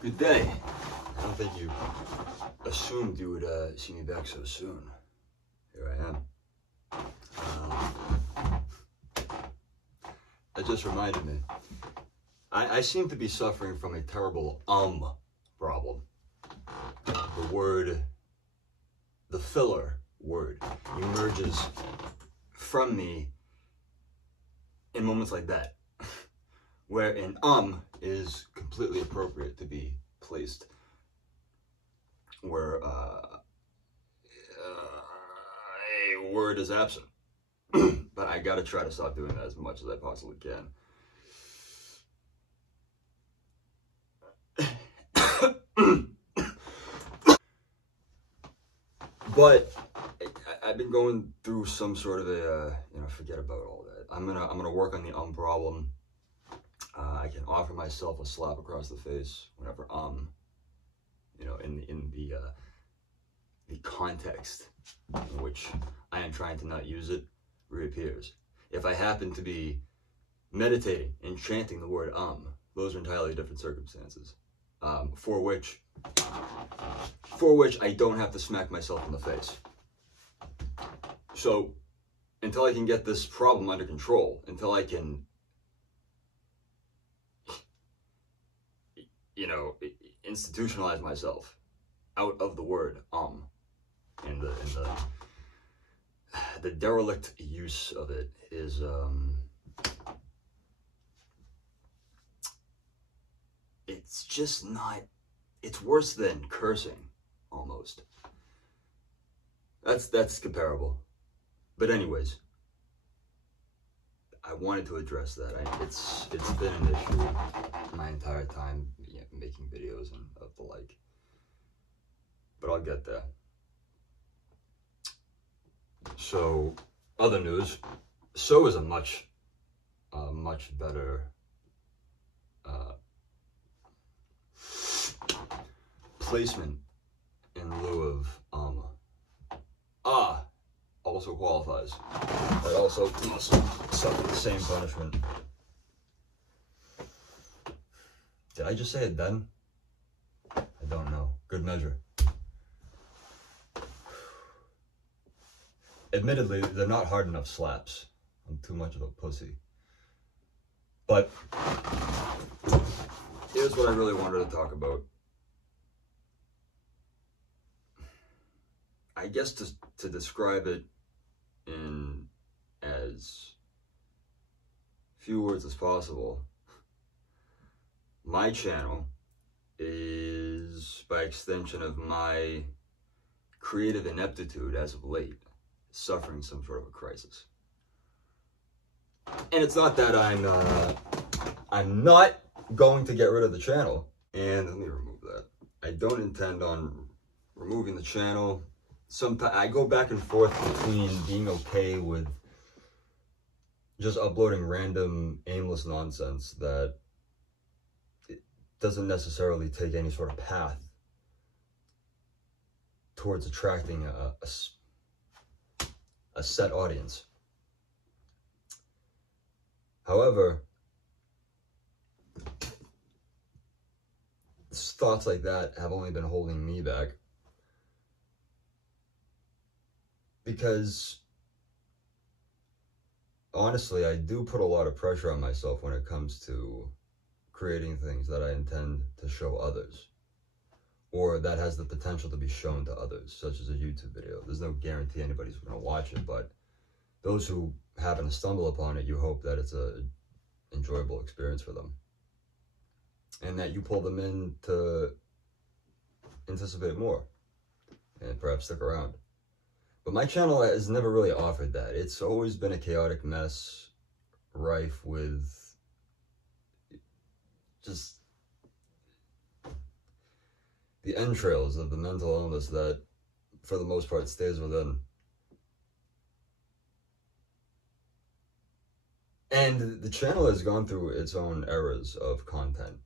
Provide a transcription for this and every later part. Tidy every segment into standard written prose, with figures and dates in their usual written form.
Good day. I don't think you assumed you would see me back so soon. Here I am. That just reminded me. I seem to be suffering from a terrible problem. The filler word emerges from me in moments like that, where an is completely appropriate to be placed where a word is absent. But I gotta try to stop doing that as much as I possibly can. But I've been going through some sort of a, forget about all that. I'm gonna work on the problem. I can offer myself a slap across the face whenever in the context in which I am trying to not use it reappears. If I happen to be meditating and chanting the word those are entirely different circumstances, for which I don't have to smack myself in the face. So until I can get this problem under control, until I can institutionalize myself out of the word and the derelict use of it is it's just not, it's worse than cursing almost. That's comparable. But anyways, I wanted to address that. It's been an issue my entire time making videos and of the like. But I'll get there. So, other news. So is a much better placement in lieu of also qualifies. It also must suffer the same punishment. Did I just say it then? I don't know. Good measure. Admittedly, they're not hard enough slaps. I'm too much of a pussy. But here's what I really wanted to talk about. I guess to describe it in as few words as possible, my channel is, by extension of my creative ineptitude as of late, suffering some sort of a crisis. And it's not that I'm not going to get rid of the channel. And let me remove that. I don't intend on removing the channel. Sometimes I go back and forth between being okay with just uploading random aimless nonsense that it doesn't necessarily take any sort of path towards attracting a set audience. However, thoughts like that have only been holding me back, because honestly, I do put a lot of pressure on myself when it comes to creating things that I intend to show others, or that has the potential to be shown to others, such as a YouTube video. There's no guarantee anybody's going to watch it, but those who happen to stumble upon it, you hope that it's an enjoyable experience for them, and that you pull them in to anticipate more and perhaps stick around. But my channel has never really offered that. It's always been a chaotic mess, rife with just the entrails of the mental illness that, for the most part, stays within. And the channel has gone through its own eras of content.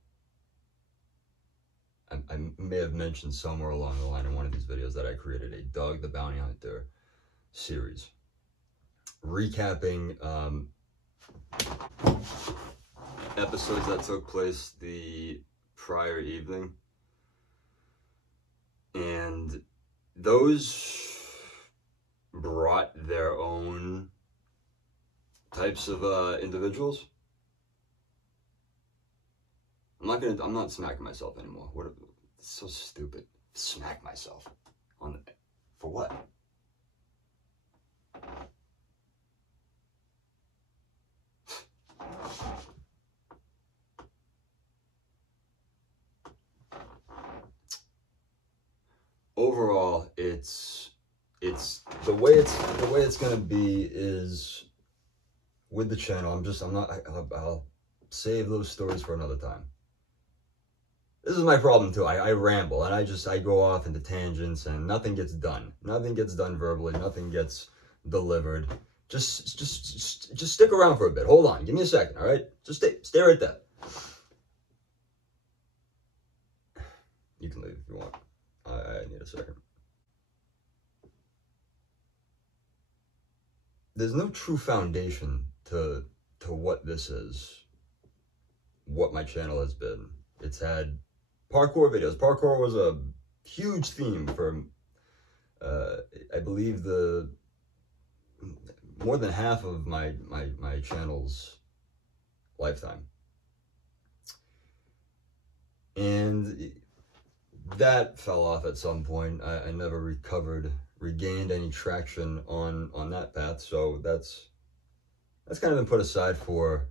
I may have mentioned somewhere along the line in one of these videos that I created a Dog the Bounty Hunter series, recapping episodes that took place the prior evening And those brought their own types of individuals. I'm not smacking myself anymore. It's so stupid. Smack myself for what? Overall, it's the way it's gonna be is with the channel. I'll save those stories for another time. This is my problem too. I ramble and I go off into tangents and nothing gets done. Nothing gets done verbally. Nothing gets delivered. Just stick around for a bit. Hold on. Give me a second. All right. Just stay right there. You can leave if you want. I need a second. There's no true foundation to what this is, what my channel has been. It's had parkour videos. Parkour was a huge theme for, I believe, more than half of my channel's lifetime. And that fell off at some point. I never regained any traction on that path, so that's kind of been put aside for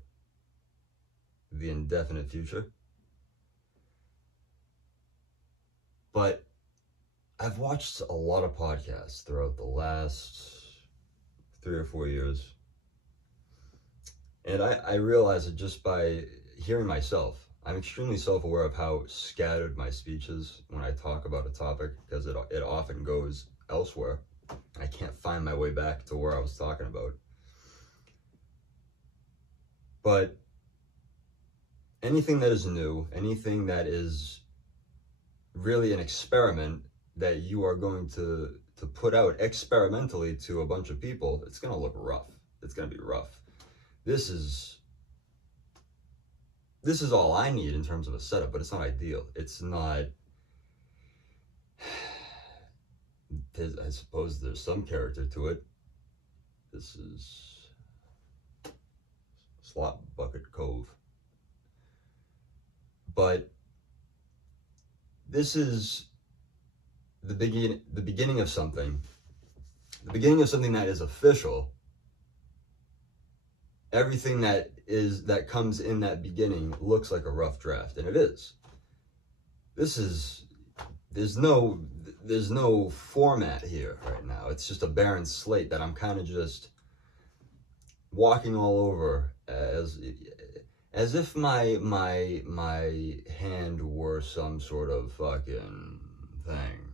the indefinite future. But I've watched a lot of podcasts throughout the last 3 or 4 years, and I realize that just by hearing myself, I'm extremely self-aware of how scattered my speech is when I talk about a topic, because it often goes elsewhere. I can't find my way back to where I was talking about. But anything that is new, anything that is really an experiment that you are going to put out experimentally to a bunch of people, it's going to look rough. It's going to be rough. This is all I need in terms of a setup, but it's not ideal. It's not, I suppose there's some character to it. This is Slot Bucket Cove. But this is the beginning of something. The beginning of something that is official. Everything that comes in that beginning looks like a rough draft, and it is. There's no format here right now. It's just a barren slate that I'm kind of just walking all over as if my hand were some sort of fucking thing.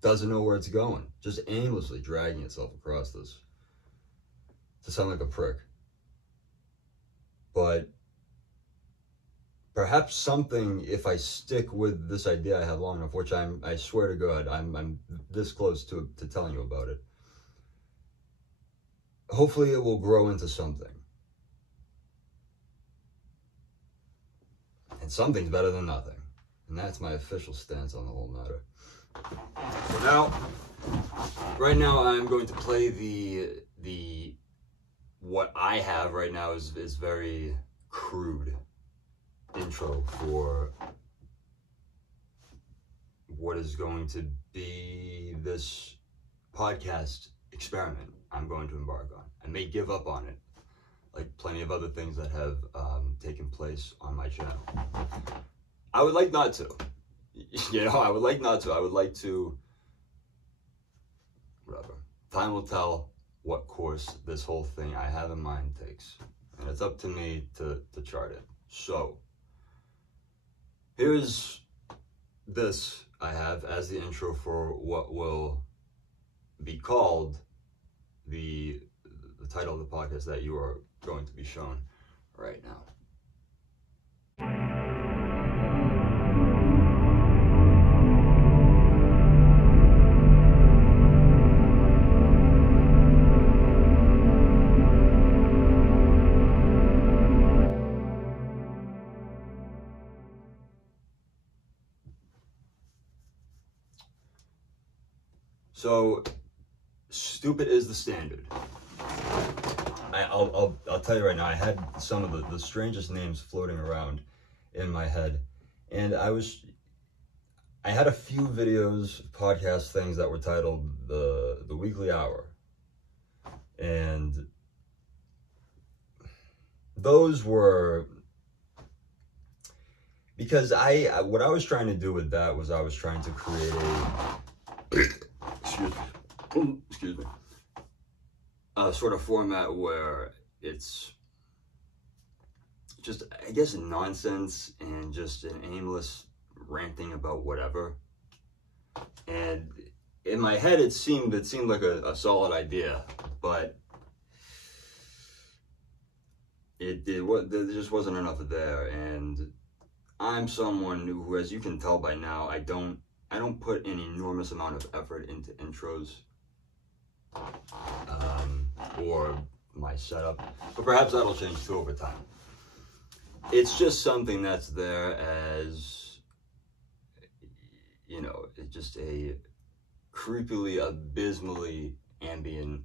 Doesn't know where it's going, just aimlessly dragging itself across this to sound like a prick. But perhaps something, if I stick with this idea I have long enough, which I swear to God, I'm this close to telling you about it. Hopefully it will grow into something. And something's better than nothing. And that's my official stance on the whole matter. So now, right now I'm going to play the what I have right now is very crude intro for what is going to be this podcast experiment I'm going to embark on. I may give up on it, like plenty of other things that have taken place on my channel. I would like not to. You know, I would like not to. I would like to, whatever. Time will tell what course this whole thing I have in mind takes. And it's up to me to chart it. So, here's this I have as the intro for what will be called the title of the podcast that you are going to be shown right now. So, stupid is the standard. I'll tell you right now, I had some of the strangest names floating around in my head, and I had a few videos, podcast things that were titled the Weekly Hour, and those were because what I was trying to do with that was I was trying to create excuse me, a sort of format where it's just, I guess, nonsense and just an aimless ranting about whatever. And in my head, it seemed like a solid idea, but there just wasn't enough there. And I'm someone who, as you can tell by now, I don't put an enormous amount of effort into intros or my setup, but perhaps that'll change too over time. It's just something that's there as, you know, it's just a creepily, abysmally ambient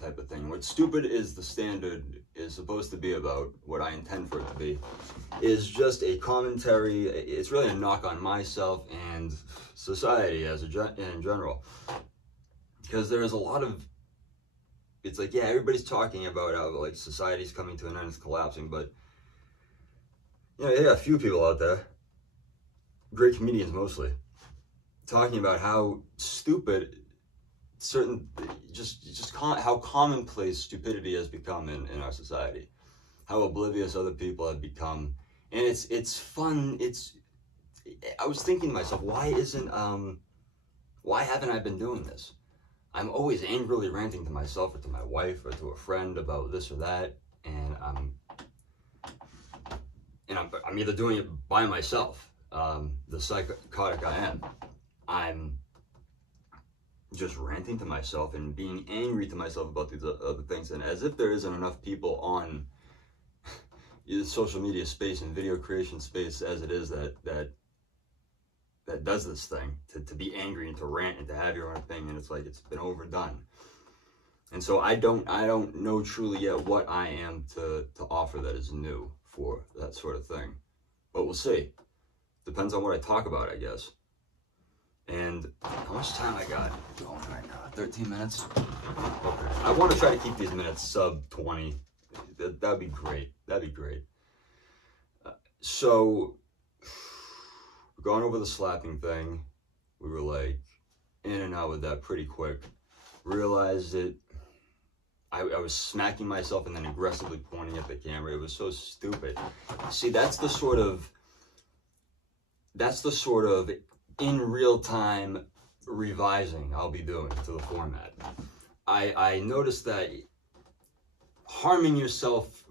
type of thing. What Stupid is the Standard is supposed to be about, what I intend for it to be, is just a commentary. It's really a knock on myself and society in general. Because there is a lot of, it's like, yeah, everybody's talking about how, like, society's coming to an end, it's collapsing, but, you know, yeah, a few people out there, great comedians mostly, talking about how stupid how commonplace stupidity has become in our society, how oblivious other people have become. And it's fun. I was thinking to myself, why haven't I been doing this? I'm always angrily ranting to myself or to my wife or to a friend about this or that, and I'm either doing it by myself, the psychotic I am. I'm just ranting to myself and being angry to myself about these other things, and as if there isn't enough people on the social media space and video creation space as it is that does this thing, to be angry and to rant and to have your own opinion. It's like it's been overdone. And so I don't know truly yet what I am to offer that is new for that sort of thing. But we'll see. Depends on what I talk about, I guess. And how much time I got going right now? 13 minutes? Okay. I want to try to keep these minutes sub 20. That'd be great. That'd be great. So, we're going over the slapping thing. We were like in and out with that pretty quick. Realized it. I was smacking myself and then aggressively pointing at the camera. It was so stupid. See, that's the sort of in real time revising I'll be doing to the format. I noticed that harming yourself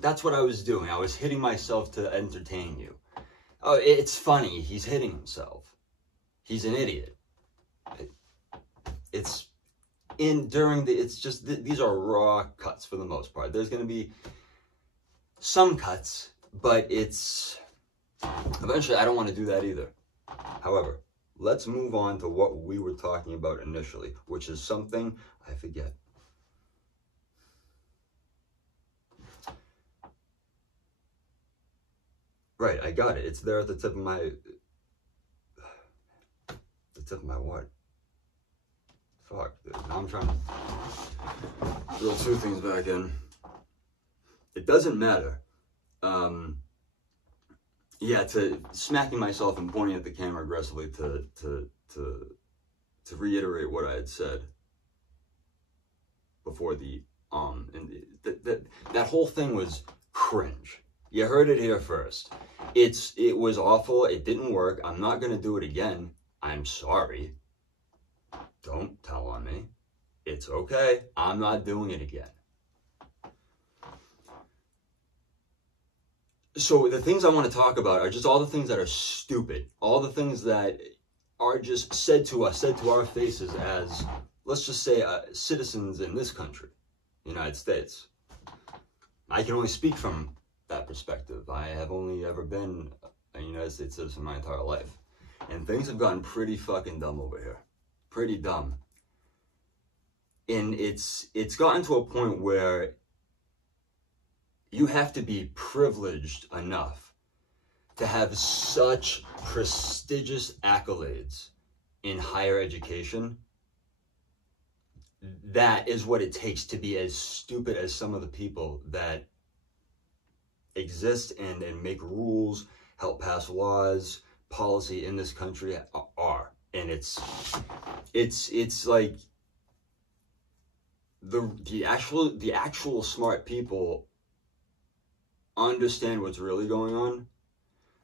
that's what I was doing. I was hitting myself to entertain you. Oh, it's funny. He's hitting himself. He's an idiot. It's just, these are raw cuts for the most part. There's going to be some cuts, but eventually I don't want to do that either. However, let's move on to what we were talking about initially, which is something I forget. Right, I got it. It's there at the tip of my what? Fuck, dude. Now I'm trying to throw two things back in. It doesn't matter. Yeah, to smacking myself and pointing at the camera aggressively to reiterate what I had said before and that whole thing was cringe. You heard it here first. It was awful. It didn't work. I'm not gonna do it again. I'm sorry. Don't tell on me. It's okay. I'm not doing it again. So the things I want to talk about are just all the things that are stupid. All the things that are just said to us, said to our faces as, let's just say, citizens in this country, the United States. I can only speak from that perspective. I have only ever been a United States citizen my entire life. And things have gotten pretty fucking dumb over here. Pretty dumb. And it's gotten to a point where you have to be privileged enough to have such prestigious accolades in higher education. That is what it takes to be as stupid as some of the people that exist and make rules, help pass laws, policy in this country are. And it's like the actual smart people understand what's really going on.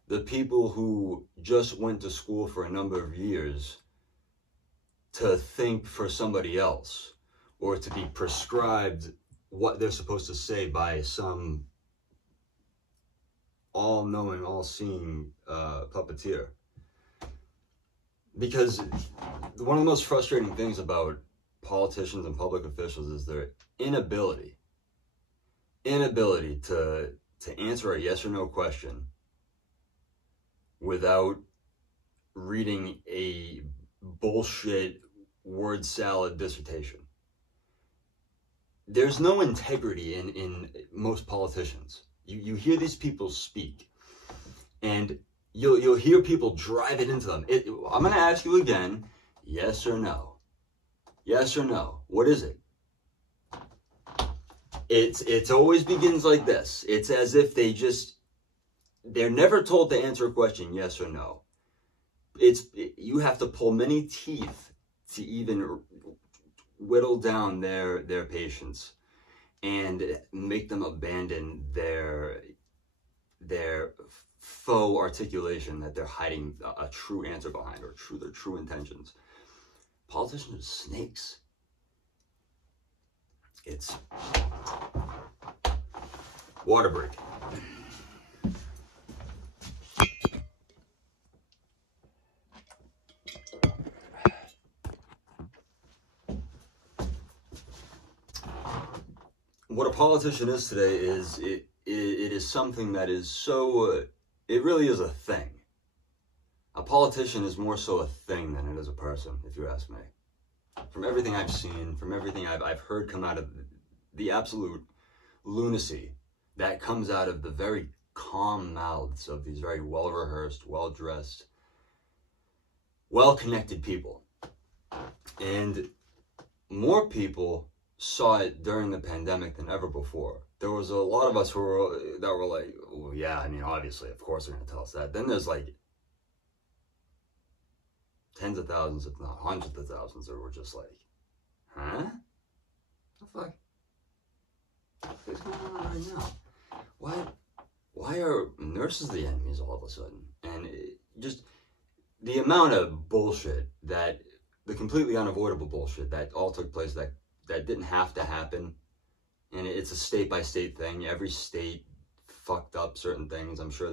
The people who just went to school for a number of years to think for somebody else, or to be prescribed what they're supposed to say by some all-knowing, all-seeing puppeteer. Because one of the most frustrating things about politicians and public officials is their inability to answer a yes or no question without reading a bullshit word salad dissertation. There's no integrity in most politicians. You hear these people speak, and you'll hear people drive it into them. I'm going to ask you again, yes or no? Yes or no? What is it? It always begins like this. It's as if they're never told to answer a question, yes or no. You have to pull many teeth to even whittle down their patience and make them abandon their faux articulation that they're hiding a true answer behind, or their true intentions. Politicians are snakes. It's water break. What a politician is today is it is something that is so, it really is a thing. A politician is more so a thing than it is a person, if you ask me. From everything I've seen, from everything I've heard come out of the absolute lunacy that comes out of the very calm mouths of these very well-rehearsed, well-dressed, well-connected people. And more people saw it during the pandemic than ever before. There was a lot of us that were like, oh yeah, I mean, obviously, of course they're going to tell us that. Then there's like tens of thousands, if not hundreds of thousands, that were just like, huh? What the fuck? What's going on right now? Why are nurses the enemies all of a sudden? And just the amount of bullshit the completely unavoidable bullshit that all took place that didn't have to happen. And it's a state-by-state thing. Every state fucked up certain things. I'm sure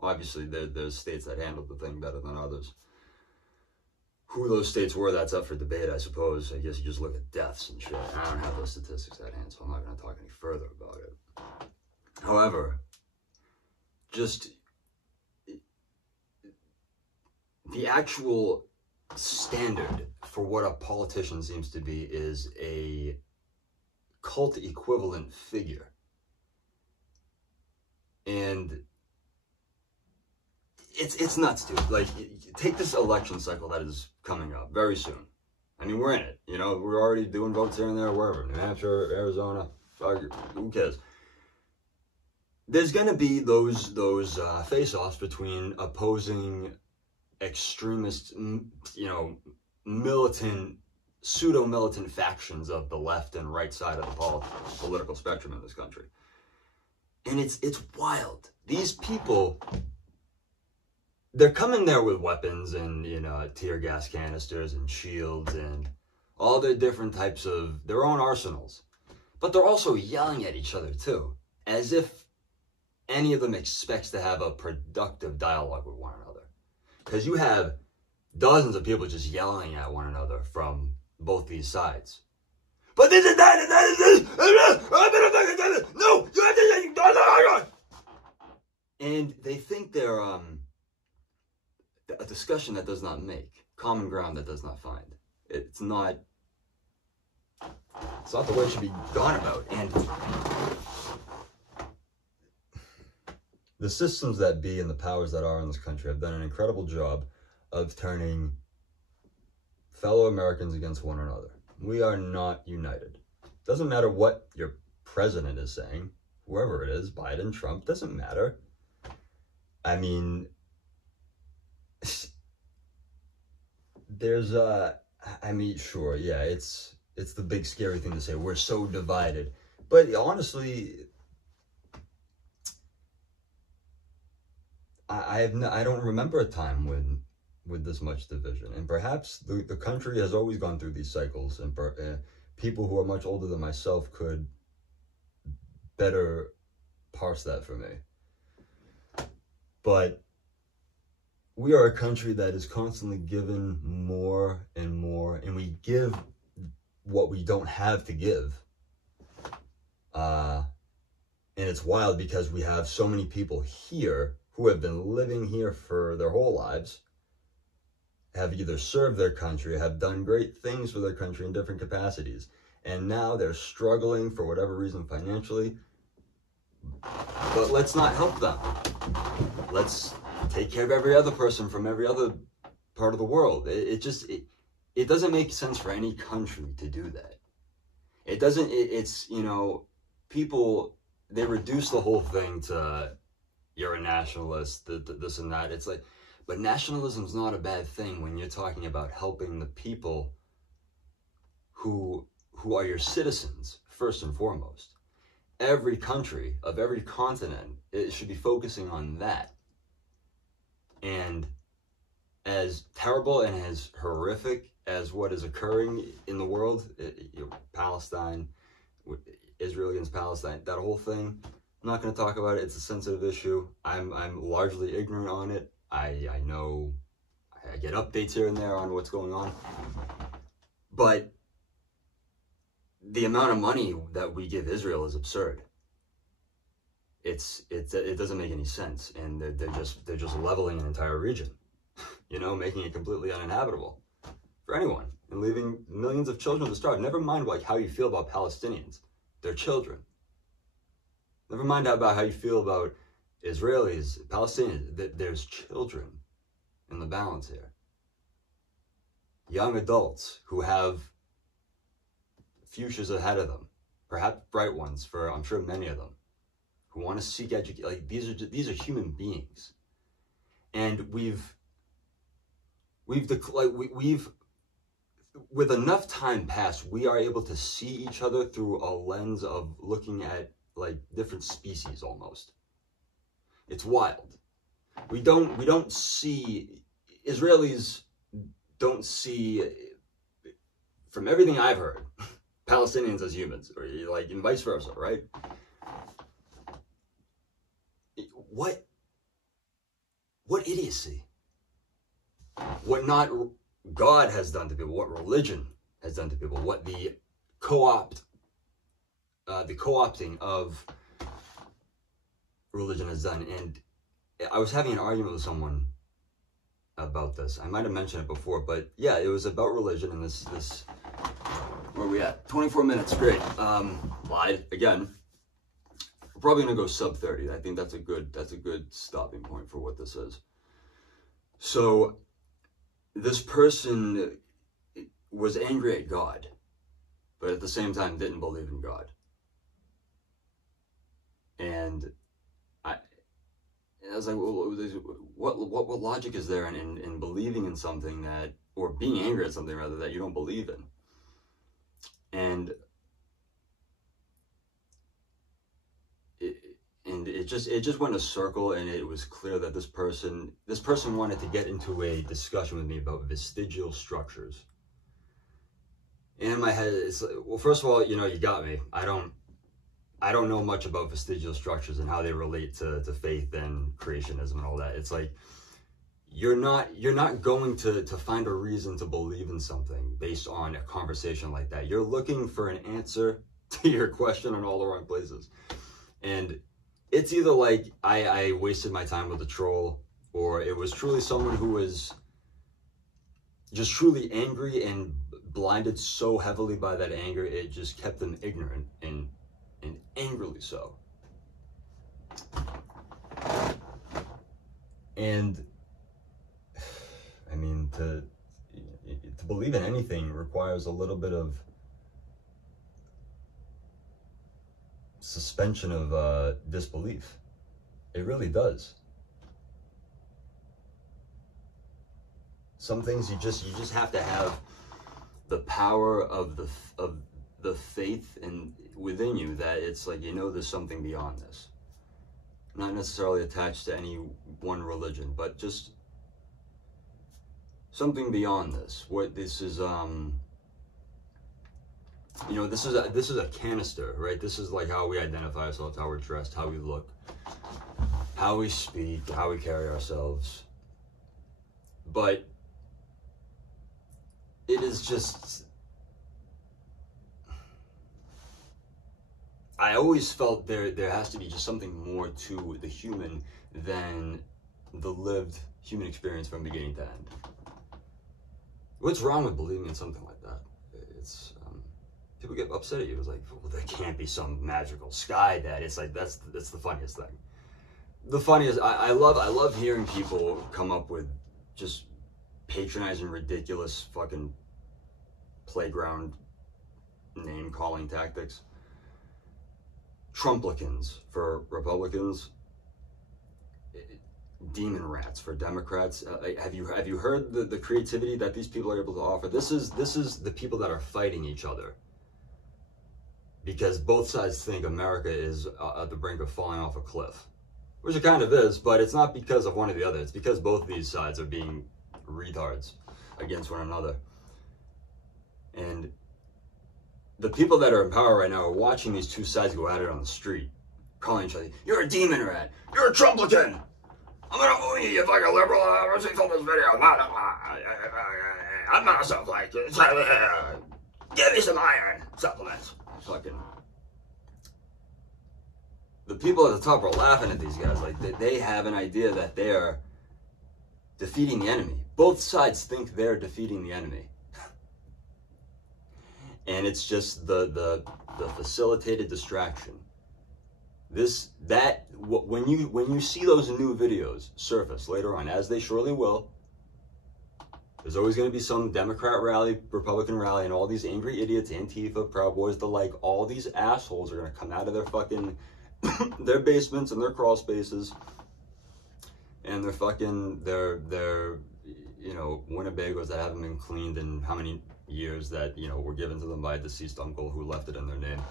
obviously there's states that handled the thing better than others. Who those states were, that's up for debate, I suppose. I guess you just look at deaths and shit. I don't have those statistics at hand, so I'm not going to talk any further about it. However, just the actual standard for what a politician seems to be is a cult equivalent figure. And it's nuts, dude. Like, take this election cycle that is coming up very soon. I mean, we're in it. You know, we're already doing votes here and there, wherever. New Hampshire, Arizona, who cares? There's going to be those face-offs between opposing extremist, militant, pseudo-militant factions of the left and right side of the political spectrum in this country. And it's wild. These people, they're coming there with weapons and, tear gas canisters and shields and all their different types of their own arsenals. But they're also yelling at each other too, as if any of them expects to have a productive dialogue with one another. Because you have dozens of people just yelling at one another from both these sides. But this is that, and that is this. No, you have to. And they think they're a discussion that does not make, common ground that does not find. It's not It's not the way it should be gone about. And the systems that be and the powers that are in this country have done an incredible job of turning fellow Americans against one another. We are not united. Doesn't matter what your president is saying, whoever it is, Biden, Trump, doesn't matter. I mean, there's sure, yeah, it's the big scary thing to say, we're so divided. But honestly, I don't remember a time when with this much division. And perhaps the country has always gone through these cycles, and people who are much older than myself could better parse that for me. But we are a country that is constantly given more and more, and we give what we don't have to give. And it's wild because we have so many people here who have been living here for their whole lives, have either served their country, have done great things for their country in different capacities, and now they're struggling for whatever reason financially. But let's not help them. Let's take care of every other person from every other part of the world. It doesn't make sense for any country to do that. It doesn't, it's, you know, people, they reduce the whole thing to, you're a nationalist, this and that. It's like, but nationalism's not a bad thing when you're talking about helping the people who are your citizens, first and foremost. Every country of every continent, it should be focusing on that. And as terrible and as horrific as what is occurring in the world, Palestine, Israel against Palestine, that whole thing, I'm not going to talk about it. It's a sensitive issue. I'm largely ignorant on it. I know I get updates here and there on what's going on, but the amount of money that we give Israel is absurd. It doesn't make any sense, and they're just leveling an entire region, you know, making it completely uninhabitable for anyone and leaving millions of children to starve. Never mind like how you feel about Palestinians, they're children. Never mind about how you feel about Israelis, Palestinians, there's children in the balance here. Young adults who have futures ahead of them, perhaps bright ones for, I'm sure, many of them, who want to seek education. Like, these are human beings. And we've with enough time passed, we are able to see each other through a lens of looking at like different species almost. It's wild. We don't see, Israelis don't see, from everything I've heard, Palestinians as humans, or like, and vice versa, right? What idiocy. What not God has done to people, what religion has done to people, what the co-opting of religion has done. And I was having an argument with someone about this. I might have mentioned it before, but yeah, it was about religion and this where are we at? 24 minutes, great. Lied again. We're probably gonna go sub 30. I think that's a good stopping point for what this is. So this person was angry at God, but at the same time didn't believe in God. And I was like, well, what logic is there in believing in something that, or being angry at something rather, that you don't believe in? And it just went a circle, and it was clear that this person wanted to get into a discussion with me about vestigial structures. And in my head, it's like, well, first of all, you know, you got me. I don't know much about vestigial structures and how they relate to faith and creationism and all that. It's like, you're not going to find a reason to believe in something based on a conversation like that. You're looking for an answer to your question in all the wrong places. And it's either like I wasted my time with a troll, or it was truly someone who was just truly angry and blinded so heavily by that anger, it just kept them ignorant and angrily so. And I mean, to believe in anything requires a little bit of suspension of disbelief. It really does. Some things you just have to have the power of the faith within you, that it's like, you know, there's something beyond this. Not necessarily attached to any one religion, but just something beyond this. What this is, you know, this is a canister, right? This is like how we identify ourselves, how we're dressed, how we look, how we speak, how we carry ourselves. But it is just, I always felt there has to be just something more to the human than the lived human experience from beginning to end. What's wrong with believing in something like that? It's people get upset at you. It's like, well, there can't be some magical sky dad. It's like that's the funniest thing. The funniest, I love hearing people come up with just patronizing, ridiculous fucking playground name calling tactics. Trumplicans for Republicans, demon rats for Democrats. Have you heard the creativity that these people are able to offer? This is the people that are fighting each other, because both sides think America is at the brink of falling off a cliff, which it kind of is, but it's not because of one or the other. It's because both of these sides are being retards against one another. And the people that are in power right now are watching these two sides go at it on the street, calling each other, "You're a demon rat. You're a Trumplican. I'm gonna own you, you fucking liberal. I've seen this video. I'm not a self-like. Give me some iron supplements." Fucking. The people at the top are laughing at these guys. Like, they have an idea that they're defeating the enemy. Both sides think they're defeating the enemy. And it's just the facilitated distraction. When you see those new videos surface later on, as they surely will, there's always going to be some Democrat rally, Republican rally, and all these angry idiots, Antifa, Proud Boys, the like, all these assholes are going to come out of their fucking their basements and their crawl spaces and their fucking their you know, Winnebagos that haven't been cleaned in how many years, that, you know, were given to them by a deceased uncle who left it in their name.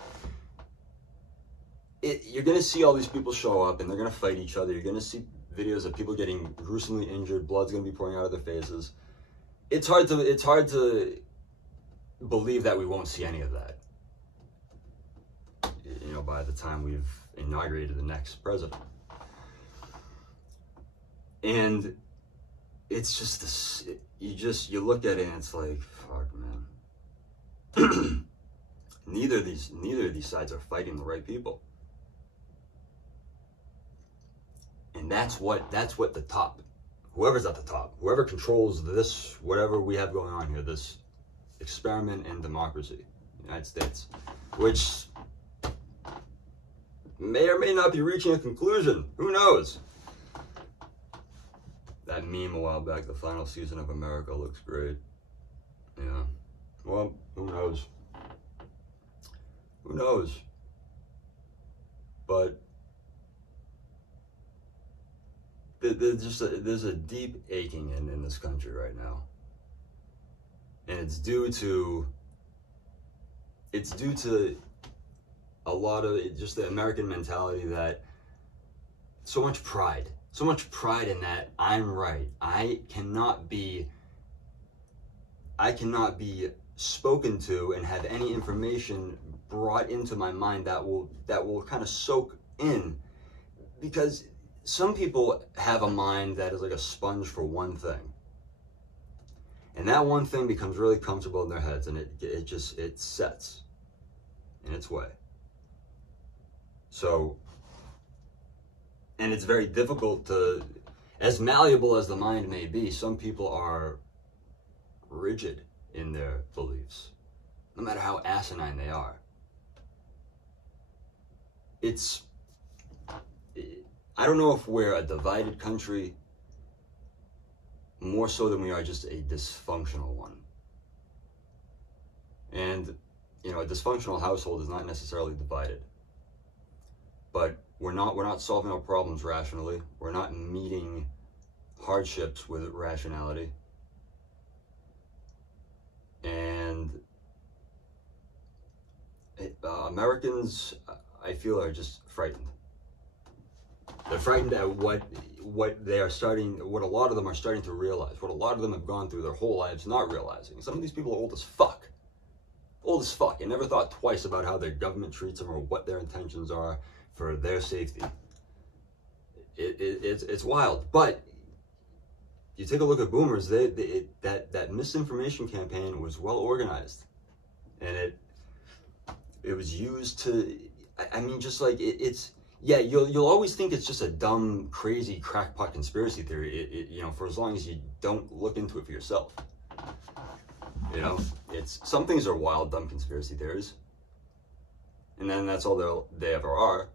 You're going to see all these people show up and they're going to fight each other. You're going to see videos of people getting gruesomely injured. Blood's going to be pouring out of their faces. It's hard to believe that we won't see any of that, you know, by the time we've inaugurated the next president. And it's just this, you look at it and it's like, fuck, man. neither of these sides are fighting the right people. And that's what the top, whoever's at the top, whoever controls this, whatever we have going on here, this experiment in democracy, United States, which may or may not be reaching a conclusion. Who knows? That meme a while back, the final season of America looks great. Yeah. Well, who knows? Who knows? But there's a deep aching in this country right now. And it's due to a lot of just the American mentality, that so much pride in that I'm right. I cannot be spoken to and have any information brought into my mind that will kind of soak in, because some people have a mind that is like a sponge for one thing, and that one thing becomes really comfortable in their heads, and it sets in its way. So, and it's very difficult to, as malleable as the mind may be, some people are rigid in their beliefs, no matter how asinine they are. I don't know if we're a divided country more so than we are just a dysfunctional one. And, you know, a dysfunctional household is not necessarily divided. But we're not solving our problems rationally. We're not meeting hardships with rationality. And Americans, I feel, are just frightened. They're frightened at what a lot of them are starting to realize, what a lot of them have gone through their whole lives not realizing. Some of these people are old as fuck. Old as fuck, and never thought twice about how their government treats them or what their intentions are for their safety. It's wild. But you take a look at boomers, that misinformation campaign was well organized. And it was used to, I mean, just like yeah, you'll always think it's just a dumb, crazy, crackpot conspiracy theory, you know, for as long as you don't look into it for yourself. You know, some things are wild, dumb conspiracy theories. And then that's all they ever are.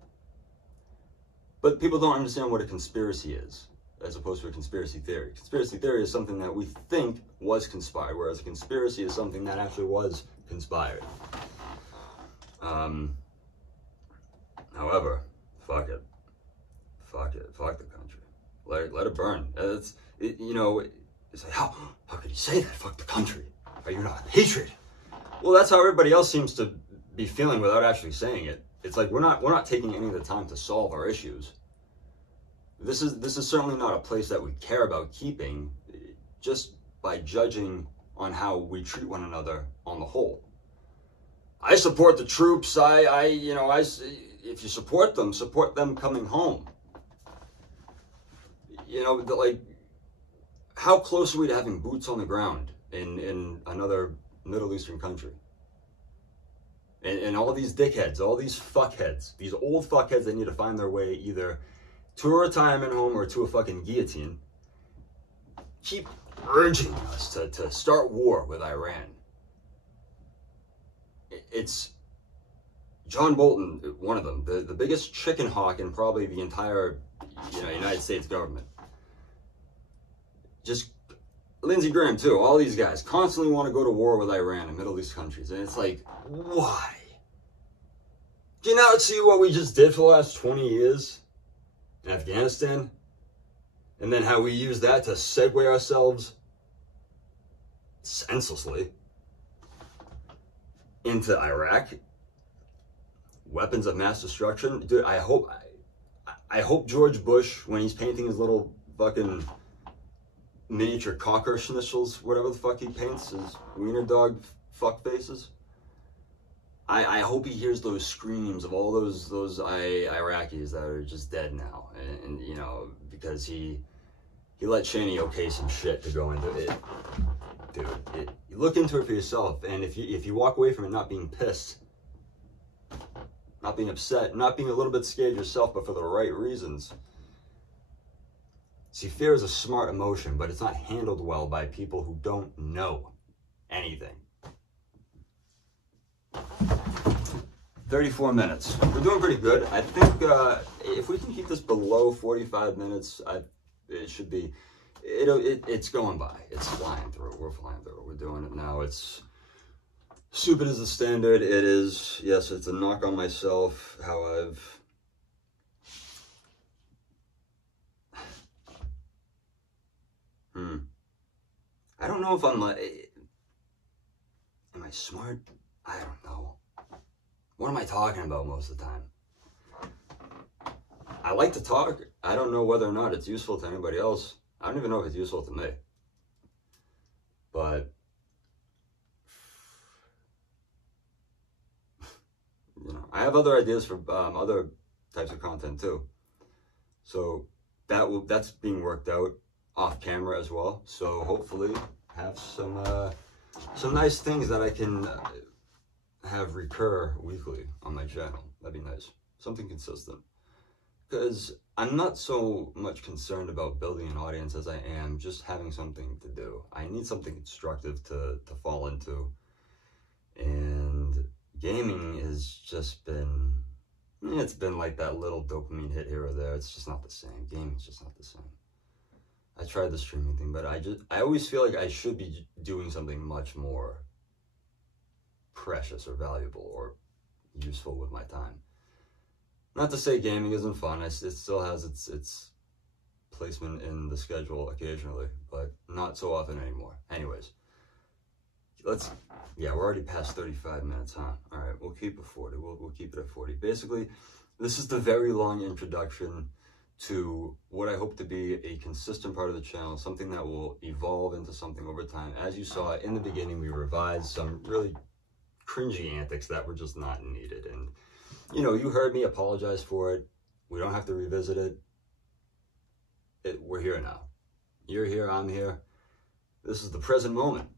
But people don't understand what a conspiracy is, as opposed to a conspiracy theory. Conspiracy theory is something that we think was conspired, whereas a conspiracy is something that actually was conspired. However, fuck it. Fuck it. Fuck the country. Let it burn. You know, it's like, how could you say that? Fuck the country. Are you not a patriot? Well, that's how everybody else seems to be feeling without actually saying it. It's like we're not taking any of the time to solve our issues. This is certainly not a place that we care about keeping, just by judging on how we treat one another on the whole. I support the troops. If you support them coming home. You know, like, how close are we to having boots on the ground in another Middle Eastern country? And all these dickheads, all these fuckheads, these old fuckheads that need to find their way either to a retirement home or to a fucking guillotine, keep urging us to start war with Iran. It's John Bolton, one of them, the biggest chicken hawk in probably the entire United States government. Just Lindsey Graham too, all these guys constantly want to go to war with Iran and Middle East countries. And it's like, why? Do you not see what we just did for the last 20 years in Afghanistan? And then how we use that to segue ourselves senselessly into Iraq? Weapons of mass destruction. Dude, I hope George Bush, when he's painting his little fucking miniature cocker schnitzels, whatever the fuck he paints, his wiener dog fuck faces, I hope he hears those screams of all those Iraqis that are just dead now, and you know, because he let Cheney okay some shit to go into it. Dude, you look into it for yourself, and if you walk away from it not being pissed, not being upset, not being a little bit scared yourself, but for the right reasons. See, fear is a smart emotion, but it's not handled well by people who don't know anything. 34 minutes. We're doing pretty good. I think if we can keep this below 45 minutes, it should be, it's going by. It's flying through. We're flying through. We're doing it now. It's stupid as the standard. It is, yes, it's a knock on myself, how I've I don't know if I'm like, am I smart? I don't know. What am I talking about most of the time? I like to talk. I don't know whether or not it's useful to anybody else. I don't even know if it's useful to me. But you know, I have other ideas for other types of content too. So that's being worked out off camera as well. So hopefully have some nice things that I can have recur weekly on my channel. That'd be nice. Something consistent. Because I'm not so much concerned about building an audience as I am just having something to do. I need something constructive to fall into. And gaming has just been, it's been like that little dopamine hit here or there. It's just not the same. Gaming's just not the same. I tried the streaming thing, but I always feel like I should be doing something much more precious or valuable or useful with my time. Not to say gaming isn't fun. It still has its placement in the schedule occasionally, but not so often anymore. Anyways, yeah, we're already past 35 minutes, huh? All right, we'll keep it 40. We'll keep it at 40. Basically, this is the very long introduction to what I hope to be a consistent part of the channel, something that will evolve into something over time. As you saw in the beginning, we revised some really cringy antics that were just not needed. And, you know, you heard me apologize for it. We don't have to revisit it. We're here now. You're here, I'm here. This is the present moment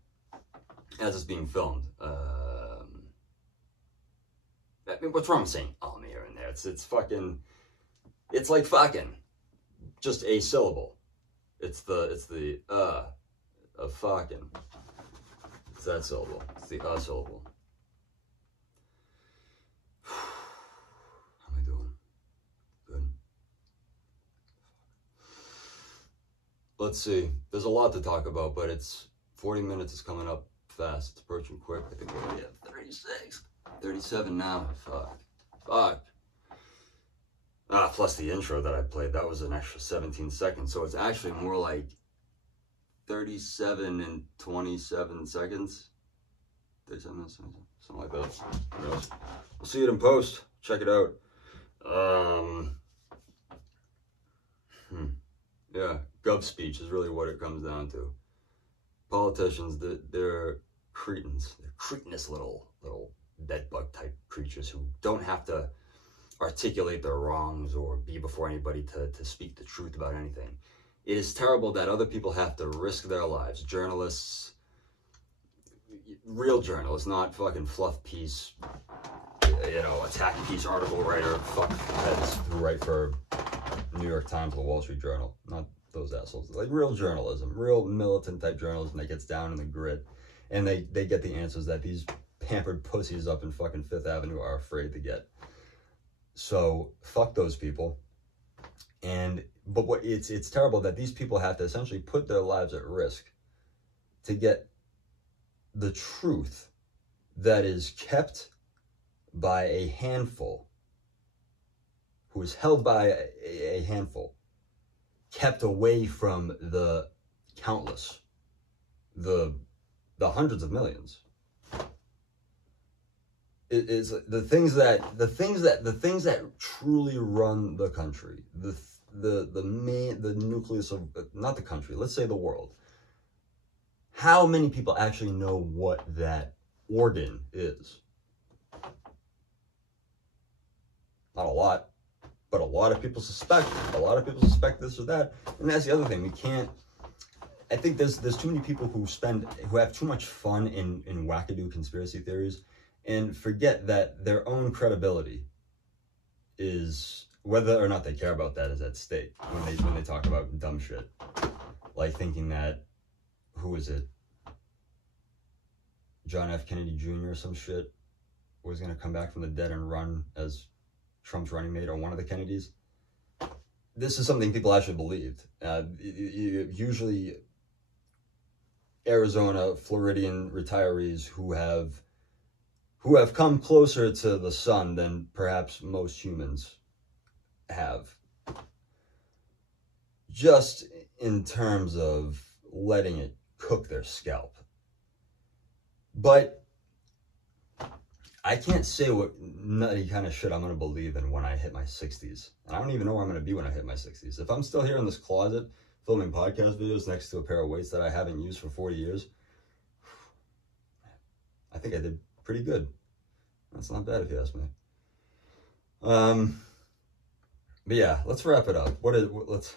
as it's being filmed. I mean, what's wrong with saying here and there? It's like fucking. Just a syllable. It's the of fucking. It's that syllable. It's the syllable. How am I doing? Good. Let's see. There's a lot to talk about, but 40 minutes is coming up fast. It's approaching quick. I think we're already at 36. 37 now. Fuck. Plus the intro that I played, that was an extra 17 seconds. So it's actually more like 37 and 27 seconds. 37 minutes, something like that. We'll see it in post. Check it out. Yeah, gov speech is really what it comes down to. Politicians, they're cretins. They're cretinous little bedbug type creatures who don't have to articulate their wrongs or be before anybody to speak the truth about anything. It is terrible that other people have to risk their lives. Journalists, real journalists, not fucking fluff piece, attack piece article writer, fuck heads who write for New York Times or the Wall Street Journal. Not those assholes. Like real journalism, real militant type journalism that gets down in the grit, and they get the answers that these pampered pussies up in fucking Fifth Avenue are afraid to get. So fuck those people. But it's terrible that these people have to essentially put their lives at risk to get the truth that is kept by a handful, who is held by a handful, kept away from the countless, the hundreds of millions. It is the things that truly run the country, the nucleus of, not the country, let's say the world. How many people actually know what that organ is? Not a lot, but a lot of people suspect. A lot of people suspect this or that, and that's the other thing. I think there's too many people who have too much fun in wackadoo conspiracy theories, and forget that their own credibility is, whether or not they care about that, is at stake when they talk about dumb shit, like thinking that, who is it, John F. Kennedy Jr. or some shit was gonna come back from the dead and run as Trump's running mate, or one of the Kennedys. This is something people actually believed. Usually Arizona, Floridian retirees who have come closer to the sun than perhaps most humans have. Just in terms of letting it cook their scalp. But I can't say what nutty kind of shit I'm going to believe in when I hit my 60s. And I don't even know where I'm going to be when I hit my 60s. If I'm still here in this closet filming podcast videos next to a pair of weights that I haven't used for 40 years, I think I did pretty good. That's not bad if you ask me. But yeah, let's wrap it up. Let's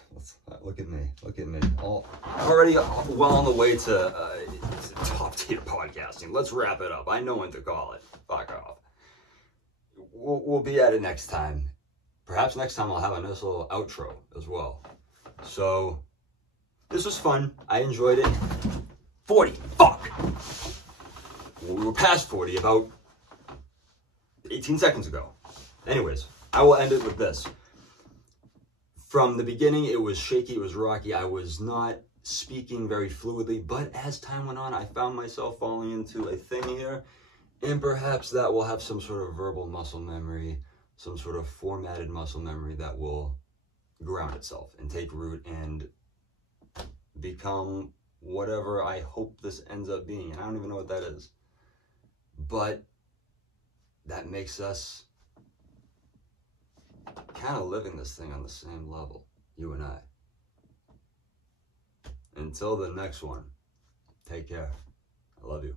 look at me. Look at me. Already well on the way to top tier podcasting. Let's wrap it up. I know when to call it. Fuck off. We'll be at it next time. perhaps next time I'll have a nice little outro as well. So, this was fun. I enjoyed it. 40, fuck! We were past 40 about 18 seconds ago. Anyways, I will end it with this. From the beginning, it was shaky, it was rocky. I was not speaking very fluidly, but as time went on, I found myself falling into a thing here, and perhaps that will have some sort of verbal muscle memory, some sort of formatted muscle memory that will ground itself and take root and become whatever I hope this ends up being. And I don't even know what that is. But that makes us kind of living this thing on the same level, you and I. Until the next one, take care. I love you.